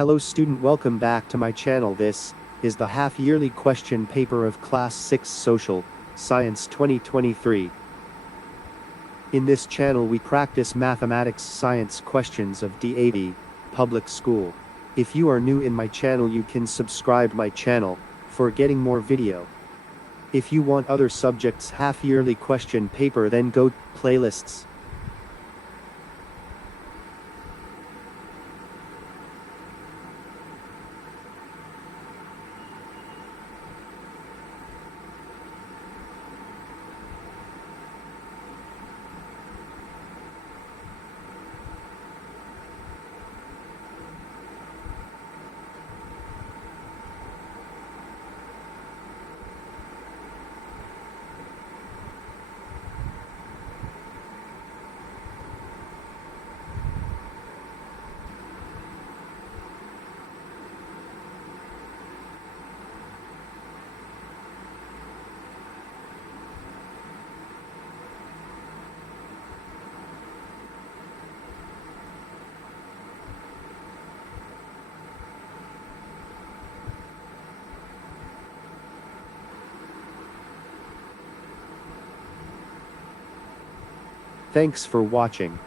Hello student, welcome back to my channel. This is the half-yearly question paper of Class 6 Social Science 2023. In this channel we practice mathematics science questions of DAV Public School. If you are new in my channel, you can subscribe my channel for getting more video. If you want other subjects half-yearly question paper, then go playlists. Thanks for watching.